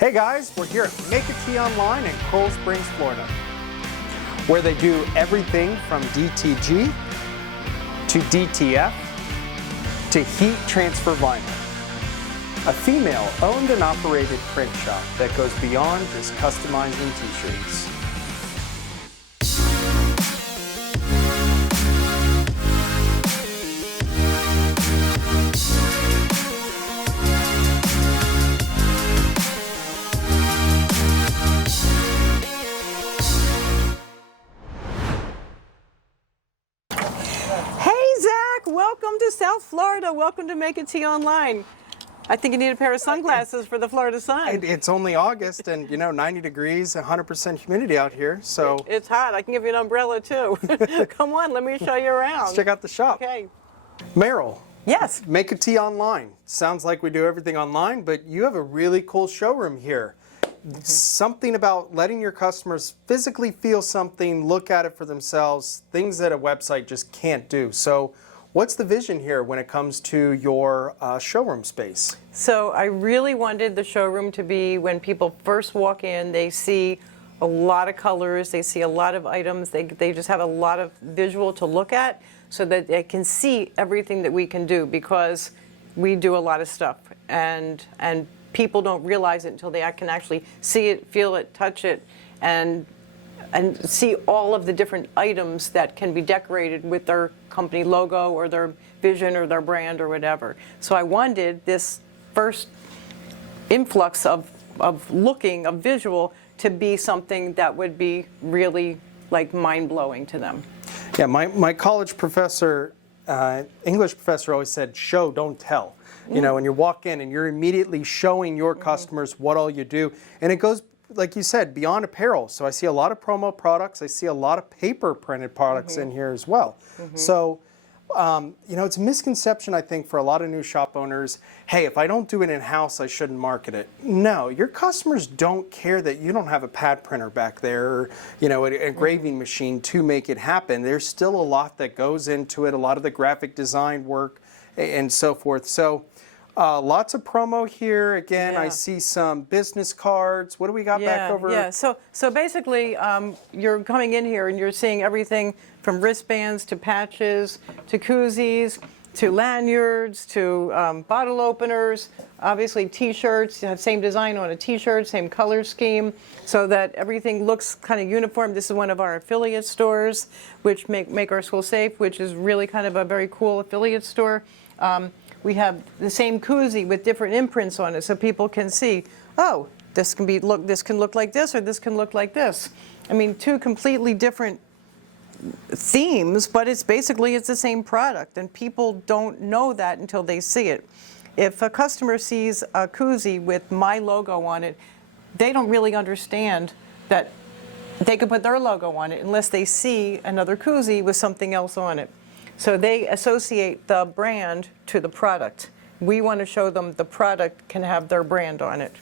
Hey guys, we're here at Make a Tea Online in Coral Springs, Florida, where they do everything from DTG to DTF to heat transfer vinyl. A female-owned and operated print shop that goes beyond just customizing t-shirts. Welcome to South Florida. Welcome to Make a Tea Online. I think you need a pair of sunglasses for the Florida sun. It's only August and, 90 degrees, 100% humidity out here, so... It's hot. I can give you an umbrella, too. Come on, let me show you around. Let's check out the shop. Okay. Meryl. Yes. Make a Tea Online. Sounds like we do everything online, but you have a really cool showroom here. Something about letting your customers physically feel something, look at it for themselves, things that a website just can't do. So what's the vision here when it comes to your showroom space? So I really wanted the showroom to be, when people first walk in, they see a lot of colors, they see a lot of items, they just have a lot of visual to look at so that they can see everything that we can do, because we do a lot of stuff and people don't realize it until they can actually see it, feel it, touch it, and see all of the different items that can be decorated with their company logo or their vision or their brand or whatever. So I wanted this first influx of visual to be something that would be really like mind-blowing to them. Yeah, my college professor, English professor, always said, show, don't tell. You know, when you walk in and you're immediately showing your customers what all you do. And it goes, like you said, beyond apparel. So I see a lot of promo products. I see a lot of paper printed products in here as well. So, it's a misconception, I think, for a lot of new shop owners. Hey, if I don't do it in-house, I shouldn't market it. No, your customers don't care that you don't have a pad printer back there or, an engraving machine to make it happen. There's still a lot that goes into it, a lot of the graphic design work and so forth. So lots of promo here. Again, I see some business cards. What do we got back over? Yeah, so basically you're coming in here and you're seeing everything from wristbands to patches to koozies to lanyards to bottle openers, obviously t-shirts. You have same design on a t-shirt, same color scheme, so that everything looks kind of uniform. This is one of our affiliate stores, which make our school safe, which is really kind of a very cool affiliate store. We have the same koozie with different imprints on it, so people can see, oh, this can look like this, or this can look like this. I mean, two completely different themes, but it's the same product, and people don't know that until they see it. If a customer sees a koozie with my logo on it, they don't really understand that they could put their logo on it unless they see another koozie with something else on it. So they associate the brand to the product. We want to show them the product can have their brand on it.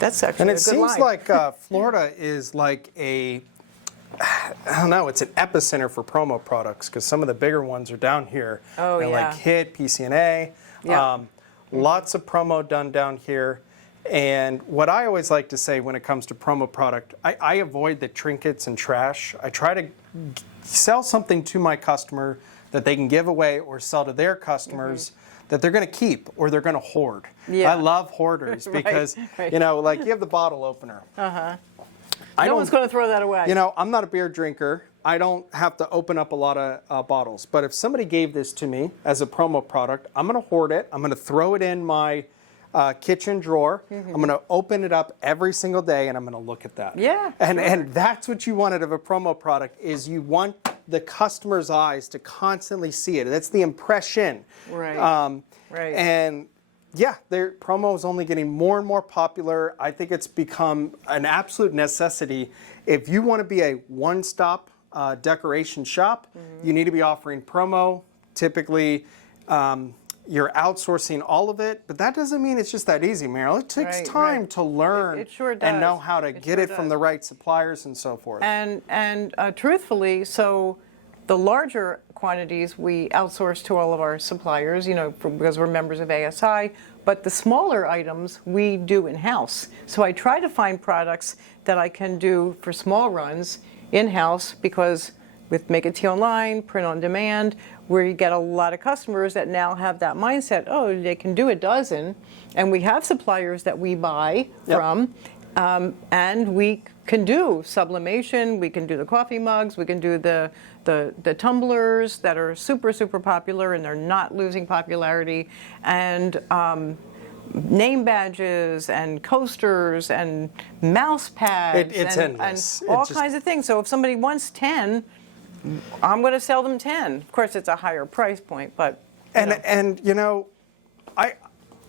That's actually a good line. And it seems like Florida is like I don't know, it's an epicenter for promo products, because some of the bigger ones are down here. Oh, yeah. Like HIT, PCNA. Yeah. Lots of promo done down here. And what I always like to say when it comes to promo product, I avoid the trinkets and trash. I try to sell something to my customer that they can give away or sell to their customers that they're going to keep or they're going to hoard. Yeah. I love hoarders because, right. Like you have the bottle opener. No one's going to throw that away. I'm not a beer drinker. I don't have to open up a lot of bottles. But if somebody gave this to me as a promo product, I'm going to hoard it. I'm going to throw it in my kitchen drawer. I'm going to open it up every single day, and I'm going to look at that. Yeah. And that's what you wanted of a promo product, is you want the customer's eyes to constantly see it. That's the impression. Right. Right. And yeah, their promo is only getting more and more popular. I think it's become an absolute necessity. If you want to be a one-stop decoration shop, you need to be offering promo. Typically, you're outsourcing all of it, but that doesn't mean it's just that easy, Meryl. It takes time to learn it sure does. and know how to get it from the right suppliers and so forth. And truthfully, so the larger quantities we outsource to all of our suppliers, because we're members of ASI. But the smaller items we do in-house. So I try to find products that I can do for small runs in-house, because with Make It Tea Online, print on demand, where you get a lot of customers that now have that mindset, oh, they can do a dozen. And we have suppliers that we buy from, and we can do sublimation, we can do the coffee mugs, we can do the tumblers that are super, super popular and they're not losing popularity, and name badges and coasters and mouse pads It's endless. and all kinds of things. So if somebody wants 10, I'm going to sell them 10. Of course, it's a higher price point, but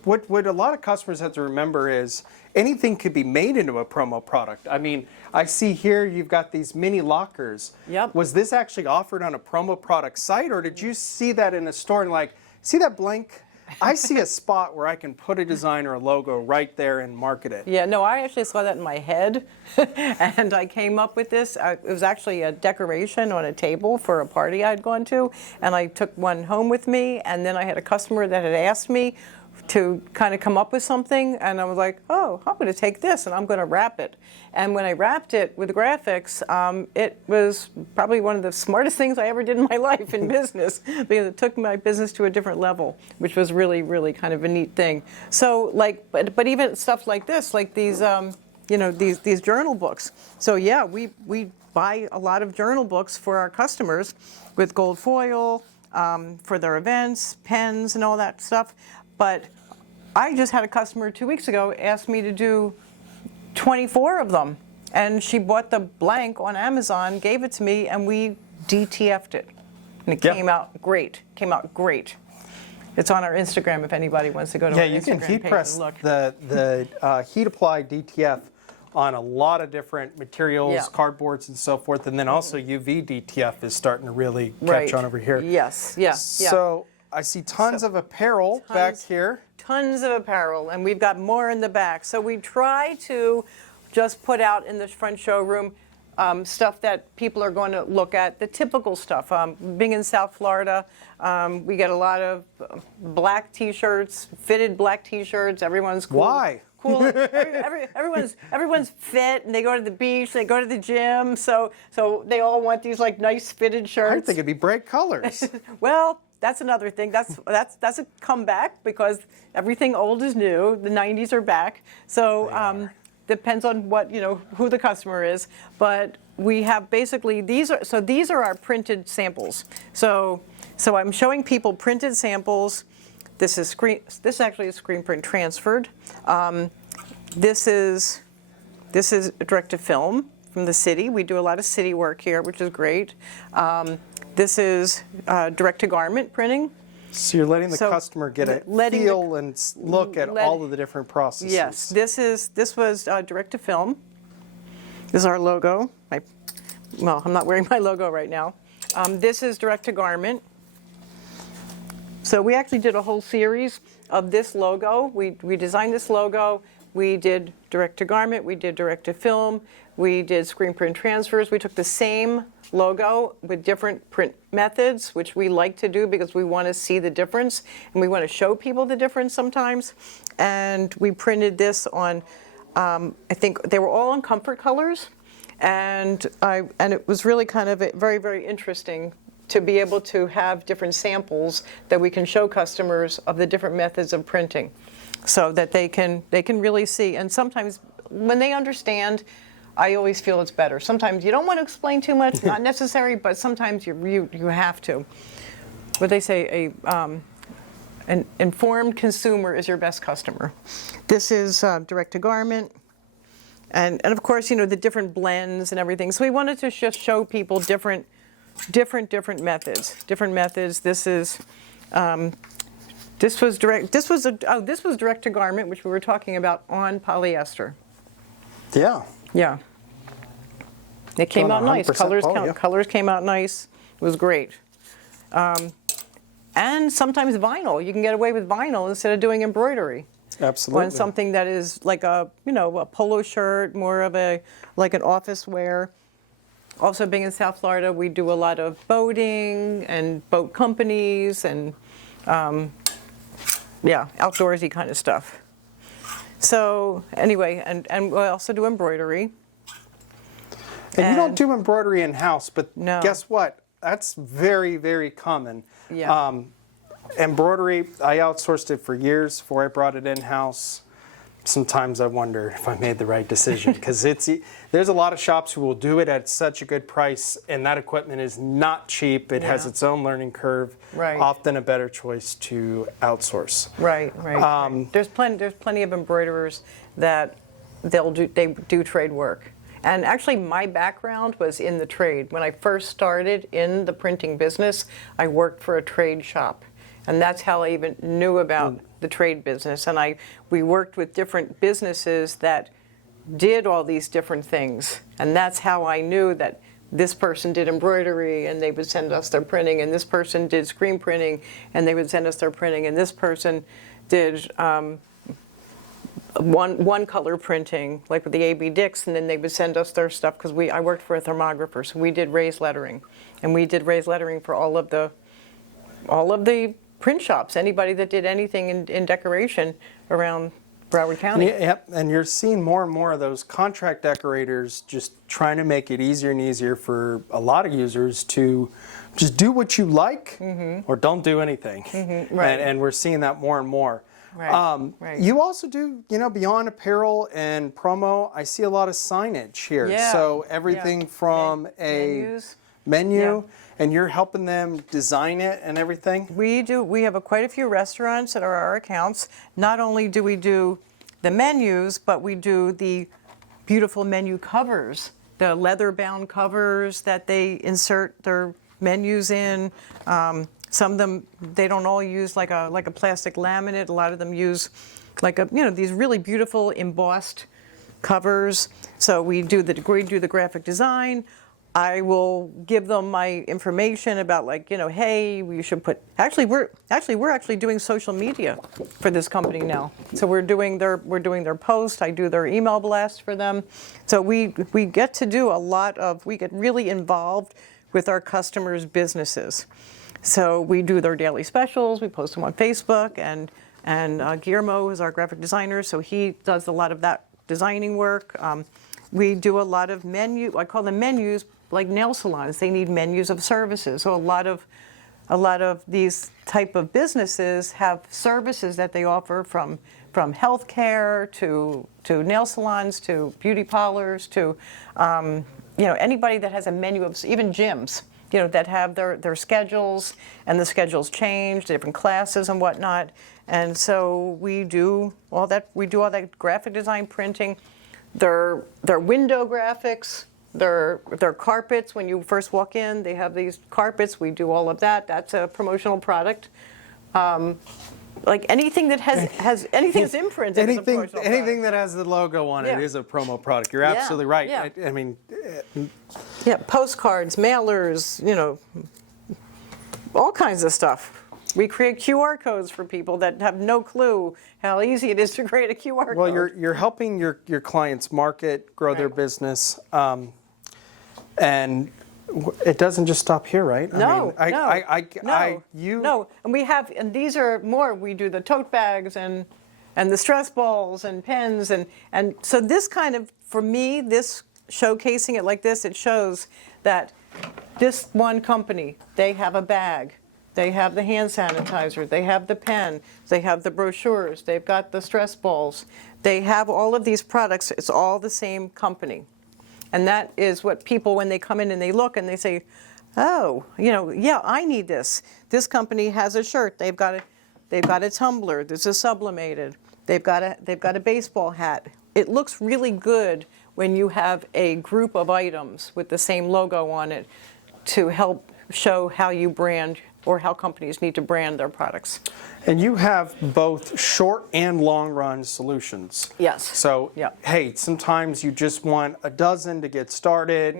what a lot of customers have to remember is anything could be made into a promo product. I mean, I see here you've got these mini lockers. Yep. Was this actually offered on a promo product site, or did you see that in a store and like, see that blank? I see a spot where I can put a design or a logo right there and market it. Yeah, no, I actually saw that in my head, and I came up with this. It was actually a decoration on a table for a party I'd gone to, and I took one home with me, and then I had a customer that had asked me to kind of come up with something, and I was like, oh, I'm going to take this and I'm going to wrap it. And when I wrapped it with graphics, it was probably one of the smartest things I ever did in my life in business, because it took my business to a different level, which was really, really kind of a neat thing. So, like, but even stuff like this, like these, these journal books. So yeah, we buy a lot of journal books for our customers with gold foil for their events, pens, and all that stuff. But I just had a customer 2 weeks ago ask me to do 24 of them. And she bought the blank on Amazon, gave it to me, and we DTF'd it. And it came out great. It's on our Instagram if anybody wants to go to our Instagram you can heat page press and look. the heat applied DTF on a lot of different materials, cardboards and so forth. And then also UV DTF is starting to really catch on over here. Yes, So I see tons of apparel back here. Tons of apparel, and we've got more in the back. So we try to just put out in the front showroom stuff that people are going to look at, the typical stuff. Being in South Florida, we get a lot of black T-shirts, fitted black T-shirts. Everyone's cool. Why? Cool. Everyone's fit, and they go to the beach, they go to the gym, so they all want these like nice fitted shirts. I think it'd be bright colors. Well, that's another thing. That's a comeback, because everything old is new. The 90s are back. So depends on what, who the customer is. But we have basically these are our printed samples. So I'm showing people printed samples. This is actually a screen print transferred. This is direct to film from the city. We do a lot of city work here, which is great. This is direct to garment printing. So you're letting the customer get a feel and look at all of the different processes. Yes, this was direct to film. This is our logo. Well, I'm not wearing my logo right now. This is direct to garment. So we actually did a whole series of this logo. We designed this logo. We did direct to garment. We did direct to film. We did screen print transfers. We took the same logo with different print methods, which we like to do because we want to see the difference and we want to show people the difference sometimes. And we printed this on, I think they were all in comfort colors, and it was really kind of very, very interesting to be able to have different samples that we can show customers of the different methods of printing, so that they can really see. And sometimes when they understand, I always feel it's better. Sometimes you don't want to explain too much, not necessary, but sometimes you have to. What they say, an informed consumer is your best customer. This is direct to garment, and of course, the different blends and everything. So we wanted to just show people different methods. This was direct to garment, which we were talking about, on polyester. Yeah. Yeah. It came out nice. Colors came out nice. It was great. And sometimes vinyl. You can get away with vinyl instead of doing embroidery. Absolutely. On something that is like a polo shirt, more of an office wear. Also, being in South Florida, we do a lot of boating and boat companies, and yeah, outdoorsy kind of stuff. So anyway, and we also do embroidery. And you don't do embroidery in-house, but No. guess what? That's very, very common. Yeah. Embroidery, I outsourced it for years before I brought it in-house. Sometimes I wonder if I made the right decision because there's a lot of shops who will do it at such a good price, and that equipment is not cheap. It has Yeah. its own learning curve. Right. Often a better choice to outsource. Right. Right. There's plenty of embroiderers that they do trade work. And actually, my background was in the trade. When I first started in the printing business, I worked for a trade shop. And that's how I even knew about the trade business. And we worked with different businesses that did all these different things. And that's how I knew that this person did embroidery and they would send us their printing, and this person did screen printing and they would send us their printing, and this person did one color printing, like with the A.B. Dix, and then they would send us their stuff because I worked for a thermographer, so we did raised lettering. And we did raised lettering for all of the print shops, anybody that did anything in decoration around Broward County. Yep, and you're seeing more and more of those contract decorators just trying to make it easier and easier for a lot of users to just do what you like or don't do anything. Right. And we're seeing that more and more. Right, right. You also do, beyond apparel and promo, I see a lot of signage here. Yeah, So everything from a Menus. menu, Yeah. and you're helping them design it and everything? We do. We have quite a few restaurants that are our accounts. Not only do we do the menus, but we do the beautiful menu covers, the leather-bound covers that they insert their menus in. Some of them, they don't all use like a plastic laminate. A lot of them use these really beautiful embossed covers. So we do the graphic design. I will give them my information about hey, we should put. Actually, we're doing social media for this company now. So we're doing their posts. I do their email blast for them. So we get to do we get really involved with our customers' businesses. So we do their daily specials. We post them on Facebook, and Guillermo is our graphic designer, so he does a lot of that designing work. We do a lot of I call them menus, like nail salons. They need menus of services. So a lot of these type of businesses have services that they offer from healthcare to nail salons to beauty parlors to anybody that has a menu of, even gyms, that have their schedules, and the schedules change, different classes and whatnot. And so we do all that. We do all that graphic design, printing, their window graphics, their carpets. When you first walk in, they have these carpets. We do all of that. That's a promotional product. Like anything that has anything that's imprinted is a promotional product. Anything that has the logo on it is a promo product. You're absolutely right. Yeah. I mean, Yeah, postcards, mailers, all kinds of stuff. We create QR codes for people that have no clue how easy it is to create a QR code. well, you're helping your clients market, grow their business, and it doesn't just stop here, right? No. No. And we have, and these are more. We do the tote bags and the stress balls and pens and so this kind of, for me, this showcasing it like this, it shows that this one company, they have a bag. They have the hand sanitizer, they have the pen, they have the brochures, they've got the stress balls. They have all of these products, it's all the same company. And that is what people, when they come in and they look and they say, oh, yeah, I need this. This company has a shirt, they've got a tumbler, this is sublimated, they've got a baseball hat. It looks really good when you have a group of items with the same logo on it to help show how you brand or how companies need to brand their products. And you have both short and long run solutions. Yes. So, Yeah. hey, sometimes you just want a dozen to get started,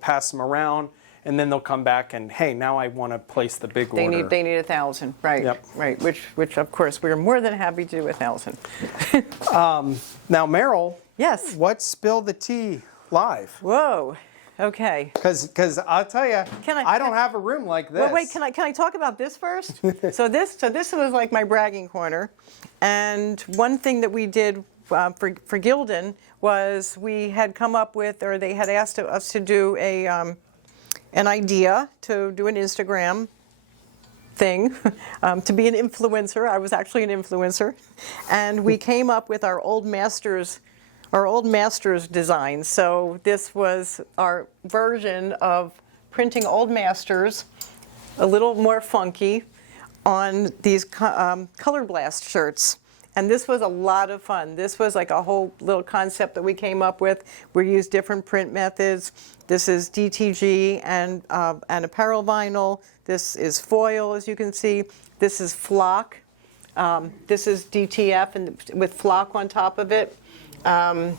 pass them around, and then they'll come back and, hey, now I want to place the big order. They need 1,000, right? Yep. Right. Which of course we're more than happy to do 1,000. Now, Meryl. Yes. What's Spill the Tea live? Whoa. Okay. Because I'll tell you, Can I don't have a room like this. Well, wait, can I talk about this first? so this was like my bragging corner, and one thing that we did for Gildan was we had come up with, or they had asked us to do an idea to do an Instagram thing, to be an influencer. I was actually an influencer, and we came up with our old masters design. So this was our version of printing old masters, a little more funky, on these color blast shirts. And this was a lot of fun. This was like a whole little concept that we came up with. We used different print methods. This is DTG and apparel vinyl. This is foil, as you can see. This is flock. This is DTF and with flock on top of it. And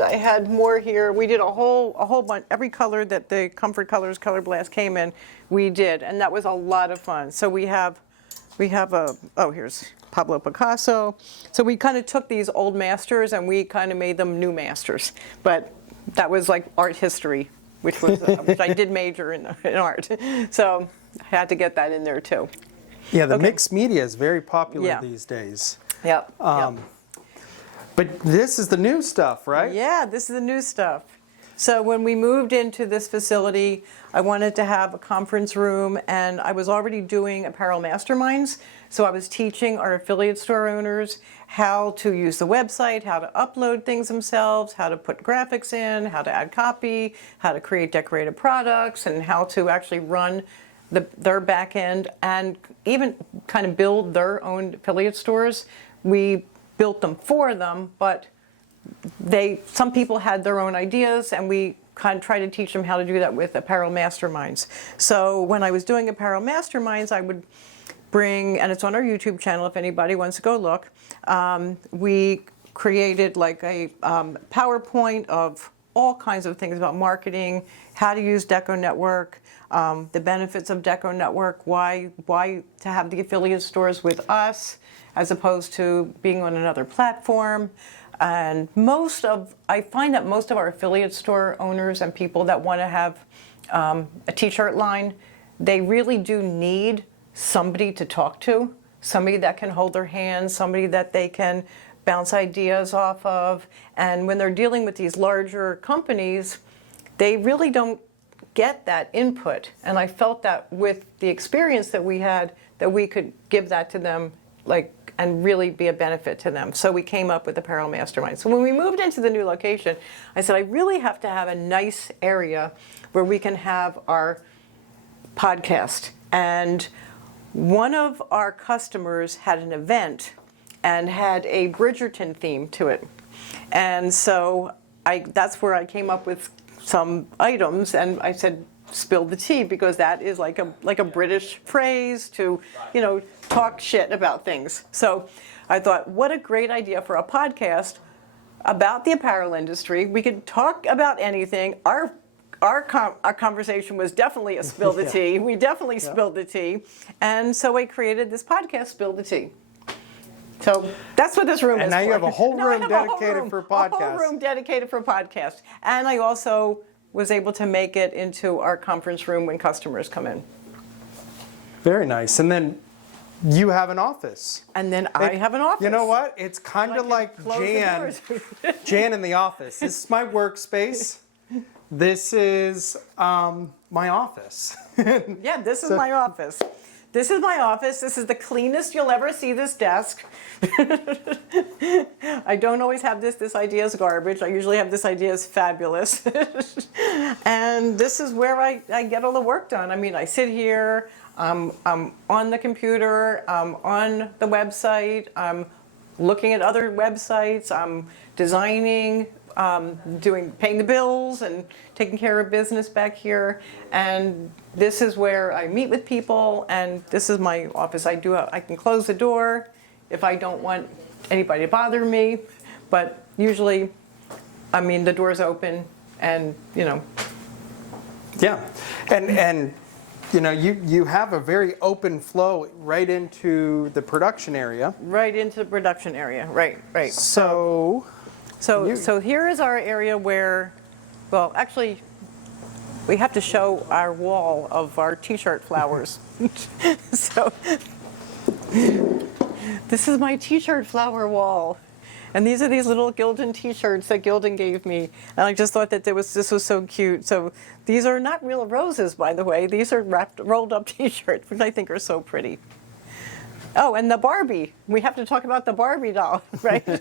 I had more here. We did a whole bunch. Every color that the Comfort Colors Color Blast came in, we did, and that was a lot of fun. So we have here's Pablo Picasso. So we kind of took these old masters and we kind of made them new masters. But that was like art history, which I did major in art. So I had to get that in there too. Yeah, the mixed media is very popular these days. Yep. But this is the new stuff, right? Yeah, this is the new stuff. So when we moved into this facility, I wanted to have a conference room, and I was already doing Apparel Masterminds. So I was teaching our affiliate store owners how to use the website, how to upload things themselves, how to put graphics in, how to add copy, how to create decorated products, and how to actually run their back end and even kind of build their own affiliate stores. We built them for them, but some people had their own ideas, and we kind of tried to teach them how to do that with Apparel Masterminds. So when I was doing Apparel Masterminds, I would bring, and it's on our YouTube channel if anybody wants to go look, we created like a PowerPoint of all kinds of things about marketing, how to use DecoNetwork, the benefits of DecoNetwork, why to have the affiliate stores with us as opposed to being on another platform. And I find that most of our affiliate store owners and people that want to have a t-shirt line, they really do need somebody to talk to, somebody that can hold their hand, somebody that they can bounce ideas off of. And when they're dealing with these larger companies, they really don't get that input. And I felt that with the experience that we had, that we could give that to them, and really be a benefit to them. So we came up with Apparel Mastermind. So when we moved into the new location, I said, I really have to have a nice area where we can have our podcast. And one of our customers had an event and had a Bridgerton theme to it. And so that's where I came up with some items, and I said, spill the tea, because that is like a British phrase to, talk shit about things. So I thought, what a great idea for a podcast about the apparel industry. We could talk about anything. Our conversation was definitely a spill the tea. We definitely spilled the tea. And so I created this podcast, Spill the Tea. So that's what this room is for. And now you have a whole room dedicated for podcasts. A whole room dedicated for podcasts. And I also was able to make it into our conference room when customers come in. Very nice. And then you have an office. And then I have an office. You know what? It's kind of like Jan. Jan in the office. This is my workspace. This is my office. Yeah, this is my office. This is my office. This is the cleanest you'll ever see this desk. I don't always have this idea is garbage. I usually have this idea is fabulous. And this is where I get all the work done. I mean, I sit here, I'm on the computer, I'm on the website, I'm looking at other websites, I'm designing, paying the bills and taking care of business back here. And this is where I meet with people, and this is my office. I can close the door if I don't want anybody to bother me, but usually, the door's open, and Yeah, and you have a very open flow right into the production area. Right into the production area, right. So here is our area where Well, actually, we have to show our wall of our T-shirt flowers. So this is my T-shirt flower wall. And these are these little Gildan T-shirts that Gildan gave me. And I just thought that this was so cute. So these are not real roses, by the way. These are rolled up T-shirts, which I think are so pretty. Oh, and the Barbie. We have to talk about the Barbie doll, right?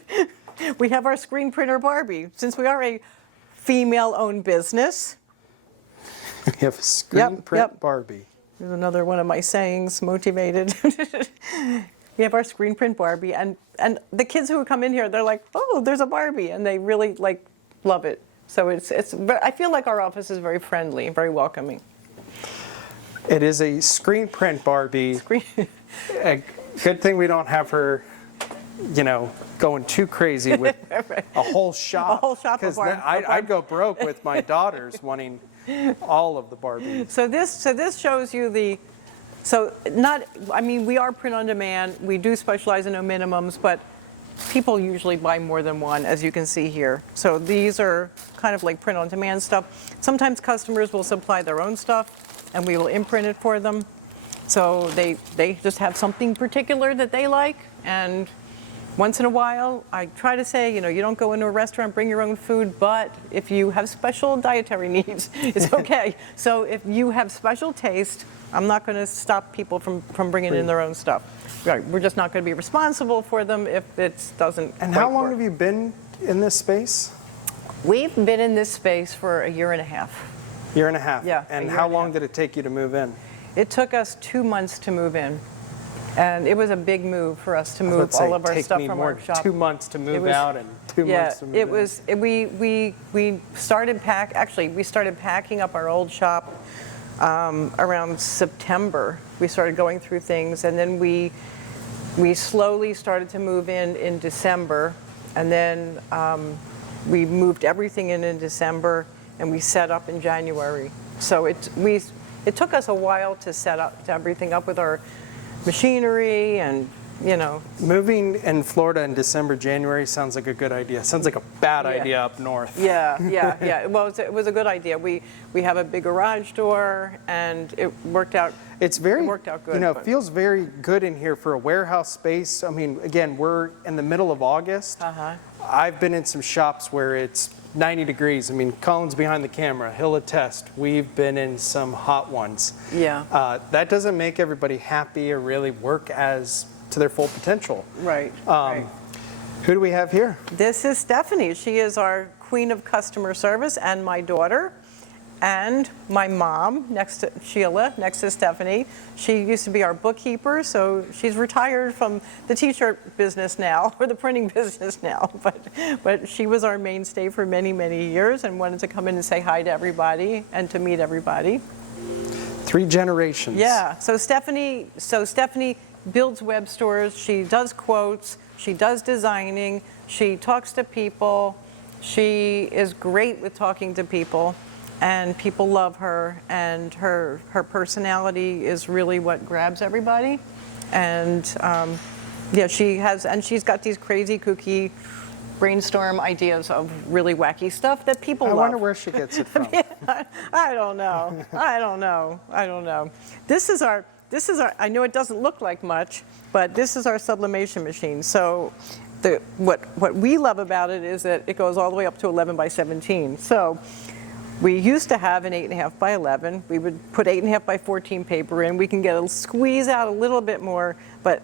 We have our screen printer Barbie. Since we are a female-owned business. We have a screen print Barbie. There's another one of my sayings, motivated. We have our screen print Barbie, and the kids who come in here, they're like, oh, there's a Barbie, and they really love it. So I feel like our office is very friendly, very welcoming. It is a screen print Barbie. A good thing we don't have her, going too crazy with a whole shop. A whole shop of Barbie. I'd go broke with my daughters wanting all of the Barbies. So this shows you we are print on demand. We do specialize in no minimums, but people usually buy more than one, as you can see here. So these are kind of like print on demand stuff. Sometimes customers will supply their own stuff, and we will imprint it for them. So they just have something particular that they like, and once in a while, I try to say, you don't go into a restaurant, bring your own food, but if you have special dietary needs, it's okay. So if you have special taste, I'm not going to stop people from bringing in their own stuff. Right, we're just not going to be responsible for them if it doesn't. And how long have you been in this space? We've been in this space for a year and a half. Year and a half? Yeah. And how long did it take you to move in? It took us 2 months to move in. And it was a big move for us to move all of our stuff from our shop. 2 months to move out and 2 months to move in. We started packing up our old shop around September. We started going through things, and then we slowly started to move in December, and then we moved everything in December, and we set up in January. So it took us a while to set up everything up with our machinery and, Moving in Florida in December, January sounds like a good idea. Sounds like a bad idea up north. Yeah. Well, it was a good idea. We have a big garage door, and it worked out. It worked out good. It feels very good in here for a warehouse space. I mean, again, we're in the middle of August. I've been in some shops where it's 90 degrees. I mean, Colin's behind the camera. He'll attest. We've been in some hot ones. Yeah. That doesn't make everybody happy or really work to their full potential. Right. Who do we have here? This is Stephanie. She is our queen of customer service, and my daughter, and my mom, next to Sheila, next to Stephanie. She used to be our bookkeeper, so she's retired from the T-shirt business now, or the printing business now. But she was our mainstay for many, many years, and wanted to come in and say hi to everybody and to meet everybody. 3 generations. Yeah. So Stephanie builds web stores. She does quotes. She does designing. She talks to people. She is great with talking to people, and people love her. And her personality is really what grabs everybody. And she's got these crazy, kooky brainstorm ideas of really wacky stuff that people love. I wonder where she gets it from. I don't know. This is our, I know it doesn't look like much, but this is our sublimation machine. So what we love about it is that it goes all the way up to 11 by 17. So we used to have an 8.5 by 11. We would put 8.5 by 14 paper in. We can squeeze out a little bit more, but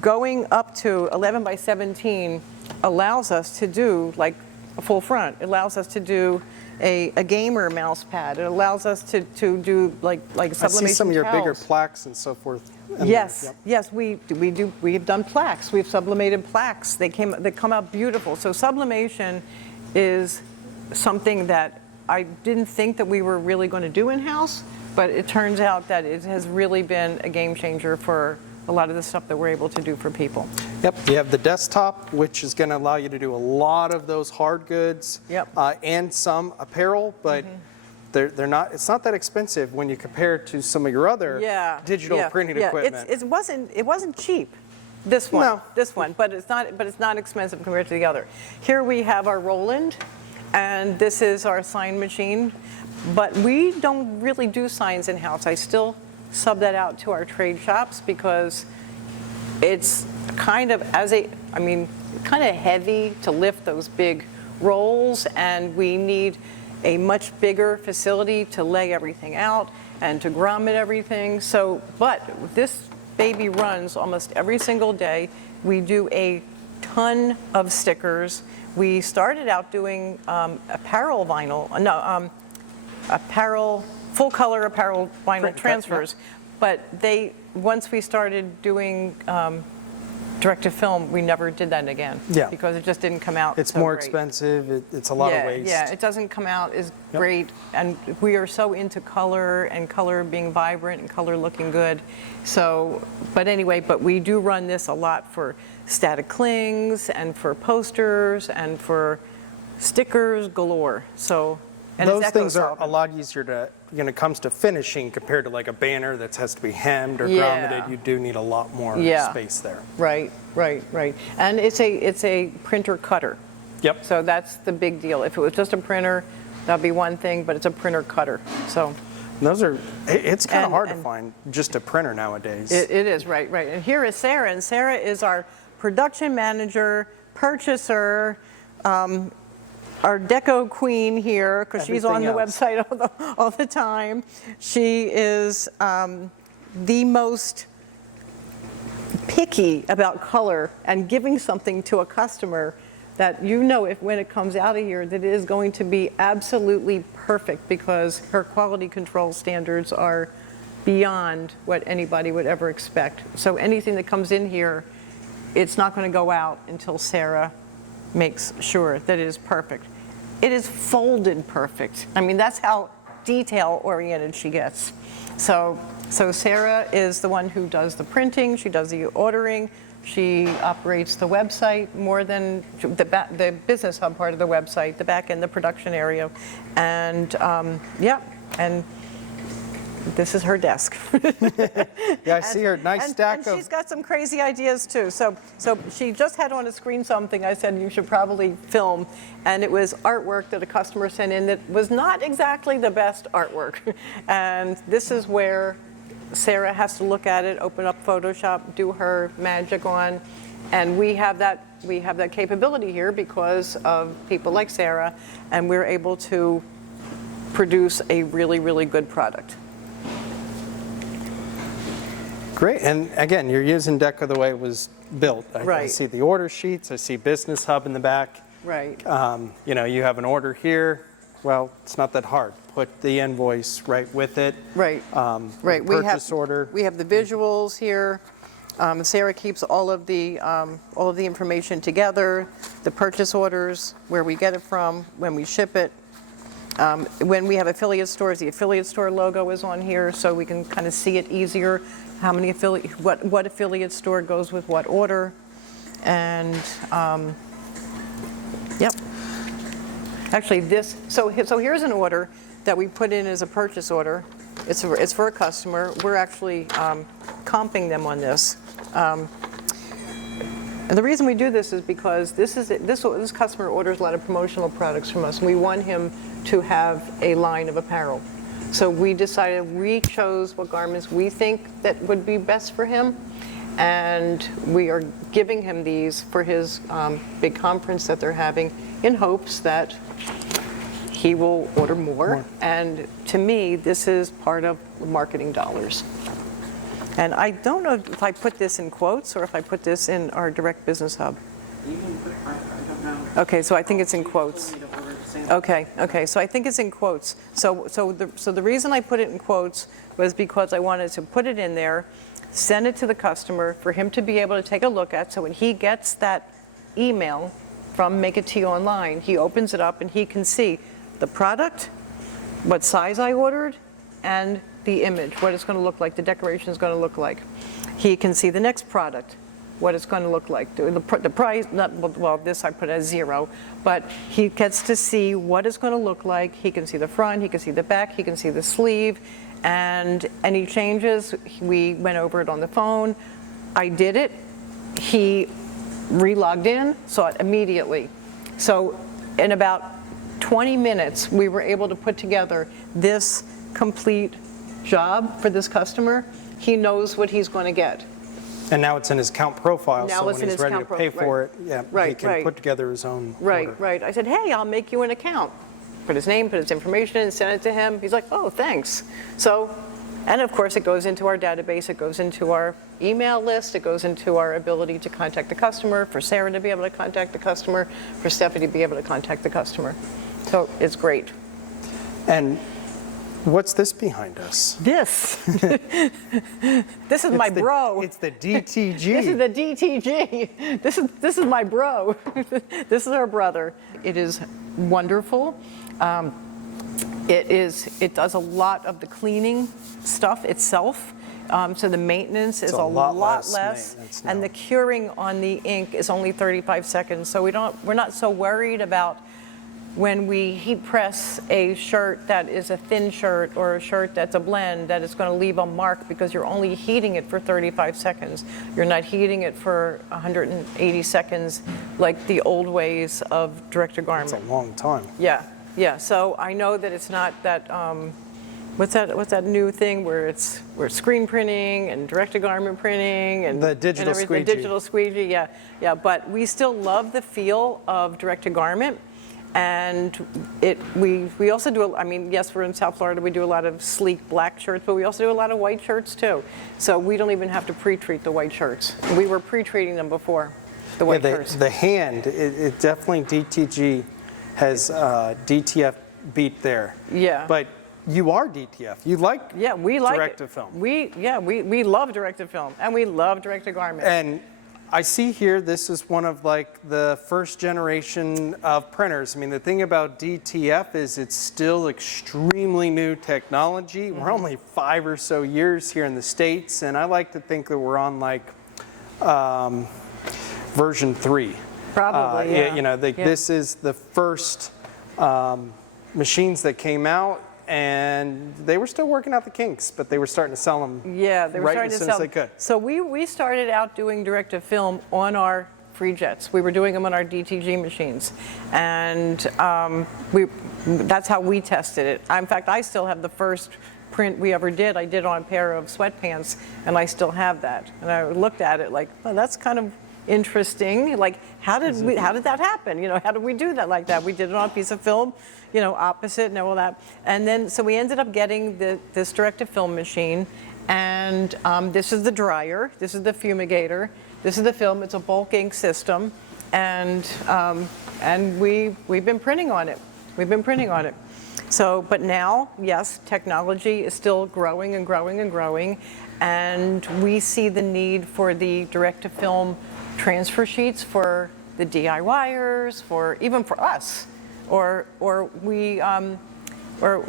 going up to 11 by 17 allows us to do like a full front. It allows us to do a gamer mouse pad. It allows us to do like sublimation. I see some of your towels. bigger plaques and so forth. Yes, we do. We have done plaques. We've sublimated plaques. They come out beautiful. So sublimation is something that I didn't think that we were really going to do in-house, but it turns out that it has really been a game changer for a lot of the stuff that we're able to do for people. Yep, you have the desktop, which is going to allow you to do a lot of those hard goods. Yep. And some apparel, but they're not. It's not that expensive when you compare it to some of your other digital printing equipment. It wasn't cheap. This one, but it's not expensive compared to the other. Here we have our Roland. And this is our sign machine. But we don't really do signs in-house. I still sub that out to our trade shops because it's kind of kind of heavy to lift those big rolls, and we need a much bigger facility to lay everything out and to grommet everything. So, but this baby runs almost every single day. We do a ton of stickers. We started out doing apparel vinyl, full color apparel vinyl Print cut, transfers. But once we started doing direct to film, we never did that again. Yeah. Because it just didn't come out It's so more great. expensive. It's a lot of waste. Yeah, it doesn't come out as Yep. great, and we are so into color and color being vibrant and color looking good. So, but anyway, but we do run this a lot for static clings and for posters and for stickers galore. So, and Those it's things are a eco-solvent. lot easier to, when it comes to finishing compared to like a banner that has to be hemmed or Yeah. grommeted. You do need a lot more Yeah. space there. Right. And it's a printer cutter. Yep. So that's the big deal. If it was just a printer, that'd be one thing, but it's a printer cutter. So Those are, it's kind of And- hard to and- defined just a printer nowadays. it is, right. And here is Sarah, and Sarah is our production manager, purchaser, our deco queen here, because she's on the Everything else. website all the time. She is the most picky about color and giving something to a customer that if when it comes out of here that it is going to be absolutely perfect, because her quality control standards are beyond what anybody would ever expect. So anything that comes in here, it's not going to go out until Sarah makes sure that it is perfect. It is folded perfect. I mean, that's how detail oriented she gets. So Sarah is the one who does the printing, she does the ordering, she operates the website more than the business hub part of the website, the back end, the production area. And and this is her desk. Yeah, I see her nice stack and of. she's got some crazy ideas too. So she just had on a screen something I said you should probably film, and it was artwork that a customer sent in that was not exactly the best artwork. And this is where Sarah has to look at it, open up Photoshop, do her magic on, and we have that capability here because of people like Sarah, and we're able to produce a really, really good product. Great, and again, you're using Deco the way it was built. I Right. see the order sheets, I see Business Hub in the back. Right. You have an order here. Well, it's not that hard. Put the invoice right with it. Right. Right. Purchase order. We have the visuals here. Sarah keeps all of the information together, the purchase orders, where we get it from, when we ship it. When we have affiliate stores, the affiliate store logo is on here, so we can kind of see it easier. How many what affiliate store goes with what order, and yep. Actually, so here's an order that we put in as a purchase order. It's for a customer. We're actually comping them on this. And the reason we do this is because this customer orders a lot of promotional products from us, and we want him to have a line of apparel. So we chose what garments we think that would be best for him, and we are giving him these for his big conference that they're having, in hopes that he will order more. And to me, this is part of marketing dollars. And I don't know if I put this in quotes or if I put this in our direct business hub. I don't know. Okay, so I think it's in quotes. Okay, so I think it's in quotes. So the reason I put it in quotes was because I wanted to put it in there, send it to the customer for him to be able to take a look at, so when he gets that email from Make It To You Online, he opens it up and he can see the product, what size I ordered, and the image, what it's going to look like, the decoration is going to look like. He can see the next product, what it's going to look like. The price, this I put as 0, but he gets to see what it's going to look like. He can see the front, he can see the back, he can see the sleeve, and any changes, we went over it on the phone. I did it. He re-logged in, saw it immediately. So in about 20 minutes, we were able to put together this complete job for this customer. He knows what he's going to get. And now it's in his account profile, Now so it's when in he's his ready to account pay pro- for right. it, yeah, he Right, can right. put together his own Right, order. right. I said, hey, I'll make you an account. Put his name, put his information in, send it to him. He's like, oh, thanks. So, and of course, it goes into our database. It goes into our email list. It goes into our ability to contact the customer, for Sarah to be able to contact the customer, for Stephanie to be able to contact the customer. So it's great. And what's this behind us? This. This is my bro. It's the DTG. This is the DTG. This is my bro. This is our brother. It is wonderful. It does a lot of the cleaning stuff itself. So the maintenance is a lot less, maintenance now. and the curing on the ink is only 35 seconds. So we're not so worried about when we heat press a shirt that is a thin shirt or a shirt that's a blend that is going to leave a mark because you're only heating it for 35 seconds. You're not heating it for 180 seconds like the old ways of direct-to-garment. It's a long time. Yeah, yeah. So I know that it's not that. What's that new thing where we're screen printing and direct-to-garment printing and The digital and everything. squeegee. Digital squeegee, yeah, yeah. But we still love the feel of direct-to-garment. And we also do, I mean, yes, we're in South Florida, we do a lot of sleek black shirts, but we also do a lot of white shirts too. So we don't even have to pre-treat the white shirts. We were pre-treating them before, the white shirts. The hand, it definitely DTG has DTF beat there. Yeah. But you are DTF. You like We like direct-to-film. We love direct-to-film, and we love direct-to-garment. And I see here, this is one of like the first generation of printers. I mean, the thing about DTF is it's still extremely new technology. We're only 5 or so years here in the States, and I like to think that we're on like version 3. Probably, yeah. You know, this is the first machines that came out, and they were still working out the kinks, but they were starting to sell them Yeah, they were right starting as to soon sell. as they could. So we started out doing direct-to-film on our free jets. We were doing them on our DTG machines, and that's how we tested it. In fact, I still have the first print we ever did. I did on a pair of sweatpants, and I still have that. And I looked at it like, oh, that's kind of interesting. Like, how did that happen? You know, how did we do that like that? We did it on a piece of film, you know, opposite and all that. And then, so we ended up getting this direct-to-film machine, and this is the dryer, this is the fumigator, this is the film. It's a bulk ink system, and we've been printing on it. We've been printing on it. So, but now, yes, technology is still growing and growing and growing, and we see the need for the direct-to-film transfer sheets for the DIYers, even for us, or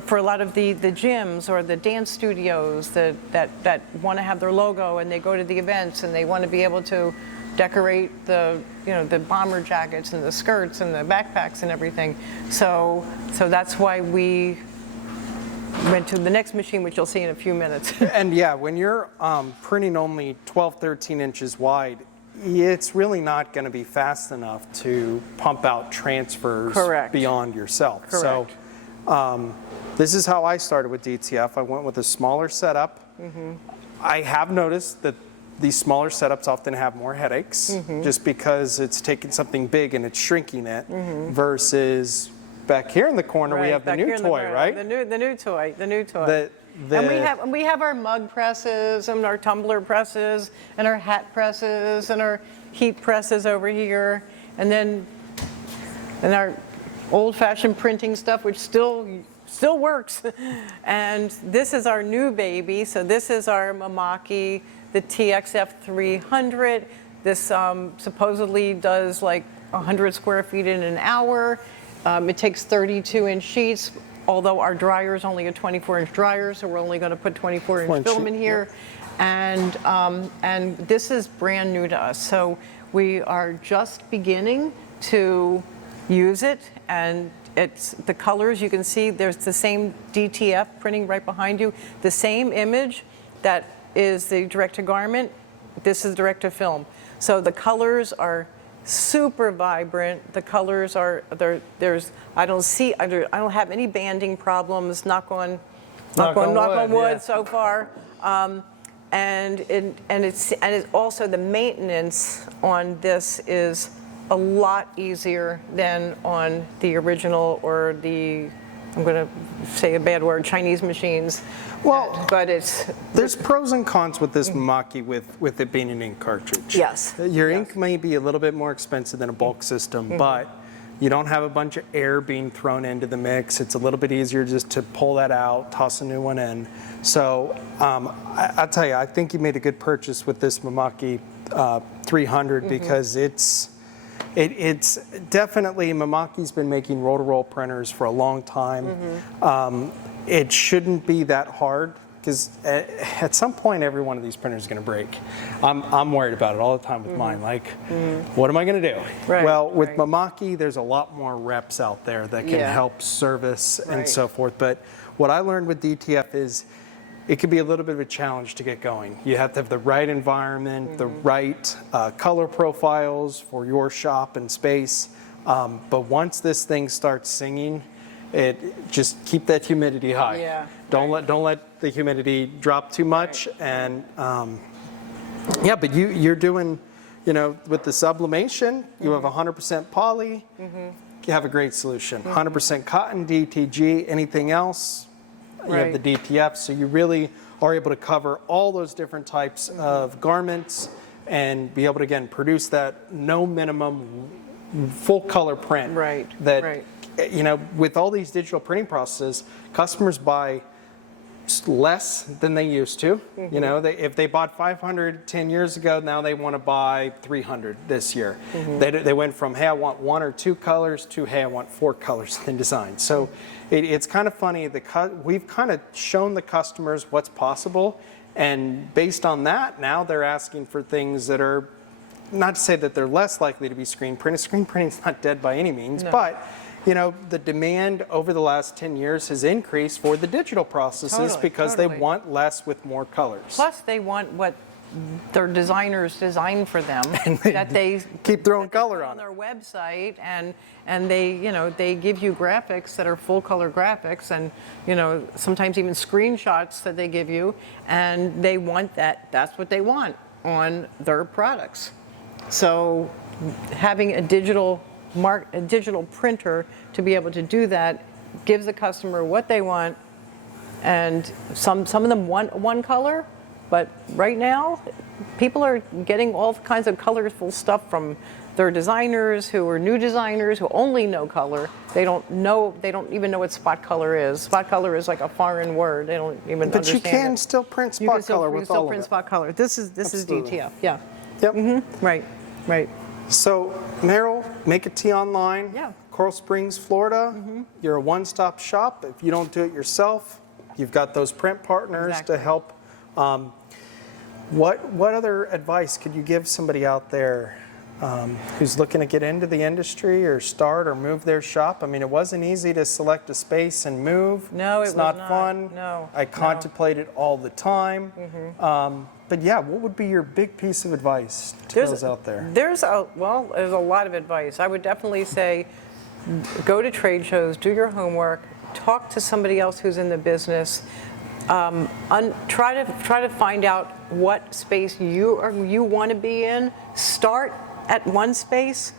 for a lot of the gyms or the dance studios that want to have their logo, and they go to the events and they want to be able to decorate the bomber jackets and the skirts and the backpacks and everything. So that's why we went to the next machine, which you'll see in a few minutes. And yeah, when you're printing only 12, 13 inches wide, it's really not going to be fast enough to pump out transfers Correct. beyond yourself. Correct. So this is how I started with DTF. I went with a smaller setup. Mm-hmm. I have noticed that these smaller setups often have more headaches, just because it's taking something big and it's shrinking it, versus back here in the corner we have the back new here in toy, corner, right? The new toy. And we have our mug presses and our tumbler presses and our hat presses and our heat presses over here, and our old-fashioned printing stuff, which still works. And this is our new baby. So this is our Mimaki, the TxF300. This supposedly does like 100 square feet in an hour. It takes 32-inch sheets, although our dryer is only a 24-inch dryer, so we're only going to put 24-inch film in here. And this is brand new to us. So we are just beginning to use it, and it's the colors you can see. There's the same DTF printing right behind you. The same image that is the direct-to-garment, this is direct-to-film. So the colors are super vibrant. The colors are there. I don't have any banding problems. Knock on wood yeah. so far. And it's also the maintenance on this is a lot easier than on the original or the, I'm going to say a bad word, Chinese machines. Well, but there's pros and cons with this Mimaki with it being an ink cartridge. Yes. Your Yes. ink may be a little bit more expensive than a bulk system, but you don't have a bunch of air being thrown into the mix. It's a little bit easier just to pull that out, toss a new one in. So I'll tell you, I think you made a good purchase with this Mimaki 300 because it's definitely, Mimaki's been making roll-to-roll printers for a long time. It shouldn't be that hard because at some point every one of these printers is going to break. I'm worried about it all the time with mine. Like, what am I going to do? Right, well, with right. Mimaki, there's a lot more reps out there that can Yeah. help service and Right. so forth. But what I learned with DTF is it can be a little bit of a challenge to get going. You have to have the right environment, the right color profiles for your shop and space. But once this thing starts singing, just keep that humidity high. Yeah, Don't let the humidity drop too much. Right. And yeah, but you're doing, with the sublimation, you have 100% poly. You have a great solution. 100% cotton, DTG. Anything else? You have the DTF, so you really are able to cover all those different types of garments and be able to, again, produce that no minimum full color print. Right, That, right. With all these digital printing processes, customers buy less than they used to. If they bought 500 10 years ago, now they want to buy 300 this year. They went from, hey, I want 1 or 2 colors to, hey, I want 4 colors in design. So it's kind of funny. We've kind of shown the customers what's possible, and based on that, now they're asking for things that are, not to say that they're less likely to be screen printed. Screen printing is not dead by any means, but the demand over the last 10 years has increased for the digital processes because they want less with more colors. Plus, they want what their designers design for them, that they keep throwing that they color put on their website, and they give you graphics that are full color graphics, and sometimes even screenshots that they give you, and they want that's what they want on their products. So having a digital printer to be able to do that gives the customer what they want, and some of them want one color, but right now people are getting all kinds of colorful stuff from their designers who are new designers who only know color. They don't even know what spot color is. Spot color is like a foreign word. They don't even understand it. But you can still print spot color with all of it. You can still print spot color. This is Absolutely. DTF. Yeah. Yep. Right. So, Meryl, Make a Tea Online, Yeah. Coral Springs, Florida. You're a one-stop shop. If you don't do it yourself, you've got those print partners Exactly. to help. What other advice could you give somebody out there who's looking to get into the industry or start or move their shop? I mean, it wasn't easy to select a space and move. No, it's it was not not. fun. No, I no. contemplate it all the time. But yeah, what would be your big piece of advice to those out there? There's a lot of advice. I would definitely say go to trade shows, do your homework, talk to somebody else who's in the business. Try to find out what space you want to be in. Start at one space.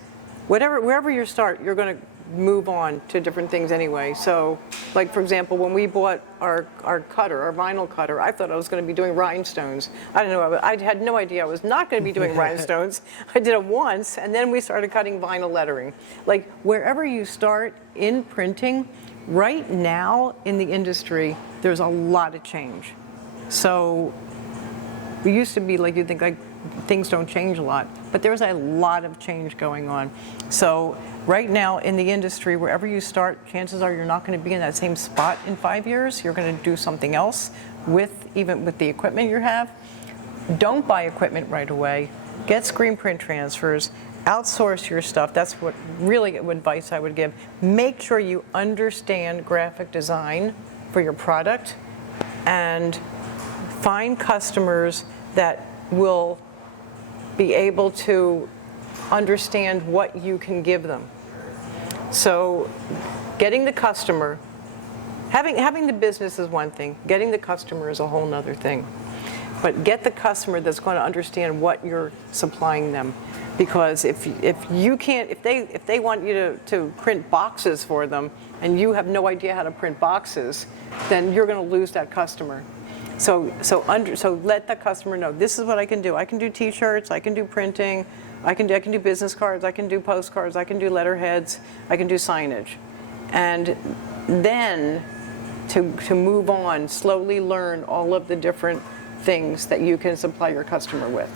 Wherever you start, you're going to move on to different things anyway. So, like for example, when we bought our cutter, our vinyl cutter, I thought I was going to be doing rhinestones. I don't know. I had no idea I was not going to be doing rhinestones. I did it once, and then we started cutting vinyl lettering. Like wherever you start in printing, right now in the industry, there's a lot of change. So we used to be like, you think like things don't change a lot, but there's a lot of change going on. So right now in the industry, wherever you start, chances are you're not going to be in that same spot in 5 years. You're going to do something else even with the equipment you have. Don't buy equipment right away. Get screen print transfers. Outsource your stuff. That's what really advice I would give. Make sure you understand graphic design for your product, and find customers that will be able to understand what you can give them. So getting the customer, having the business is one thing, getting the customer is a whole nother thing. But get the customer that's going to understand what you're supplying them. Because if they want you to print boxes for them and you have no idea how to print boxes, then you're going to lose that customer. So let the customer know, this is what I can do. I can do t-shirts, I can do printing, I can do business cards, I can do postcards, I can do letterheads, I can do signage. And then to move on, slowly learn all of the different things that you can supply your customer with.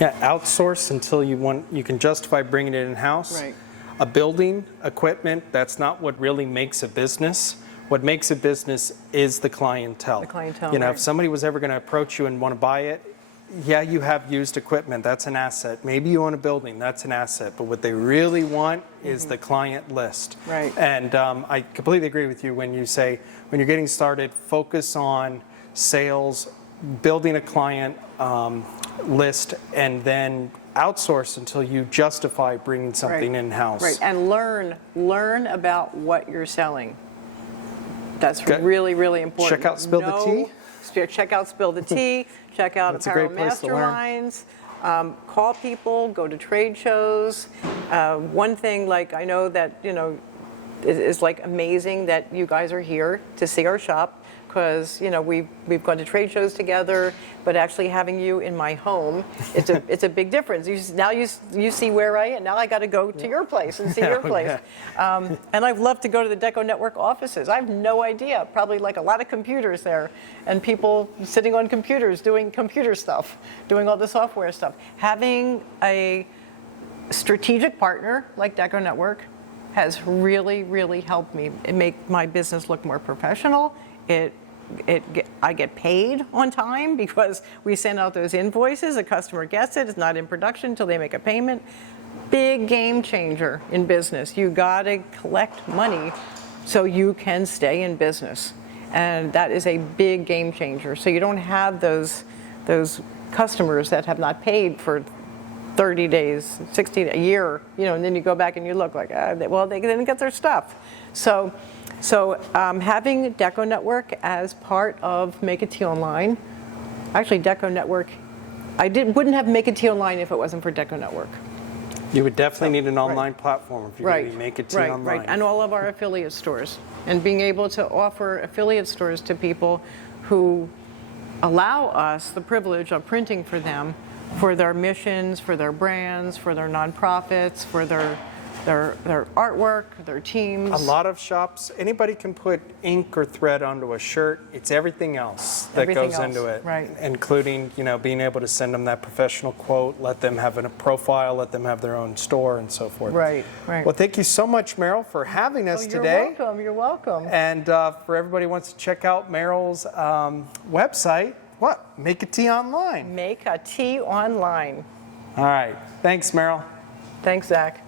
Yeah, outsource until you can justify bringing it in-house. Right. A building, equipment, that's not what really makes a business. What makes a business is the clientele. The clientele, You know, right. if somebody was ever going to approach you and want to buy it, yeah, you have used equipment, that's an asset. Maybe you own a building, that's an asset. But what they really want is the client list. Right. And I completely agree with you when you say, when you're getting started, focus on sales, building a client list, and then outsource until you justify bringing something in-house. Right, and learn about what you're selling. That's Okay. really, really important. Check out Spill the Tea. Check out Spill the Tea. Check out That's a Apparel great place to learn. Masterminds. Call people. Go to trade shows. One thing, like I know that is like amazing that you guys are here to see our shop, because we've gone to trade shows together, but actually having you in my home, it's a big difference. Now you see where I am. Now I got to go to your place and see your place. And I'd love to go to the DecoNetwork offices. I have no idea. Probably like a lot of computers there, and people sitting on computers doing computer stuff, doing all the software stuff. Having a strategic partner like DecoNetwork has really, really helped me make my business look more professional. I get paid on time because we send out those invoices, a customer gets it, it's not in production until they make a payment. Big game changer in business. You gotta collect money so you can stay in business. And that is a big game changer. So you don't have those customers that have not paid for 30 days, 60, a year, and then you go back and you look like, they didn't get their stuff. So having DecoNetwork as part of Make a Tea Online, actually DecoNetwork, wouldn't have Make a Tea Online if it wasn't for DecoNetwork. You would definitely need an online platform if you're going to make a tea online. Right, and all of our affiliate stores. And being able to offer affiliate stores to people who allow us the privilege of printing for them, for their missions, for their brands, for their nonprofits, for their artwork, their teams. A lot of shops, anybody can put ink or thread onto a shirt. It's everything else that goes into it, right. Including being able to send them that professional quote, let them have a profile, let them have their own store, and so forth. Right. Well, thank you so much, Meryl, for having us today. You're welcome. And for everybody who wants to check out Meryl's website, what? Make a Tea Online. Make a Tea Online. All right. Thanks, Meryl. Thanks, Zach.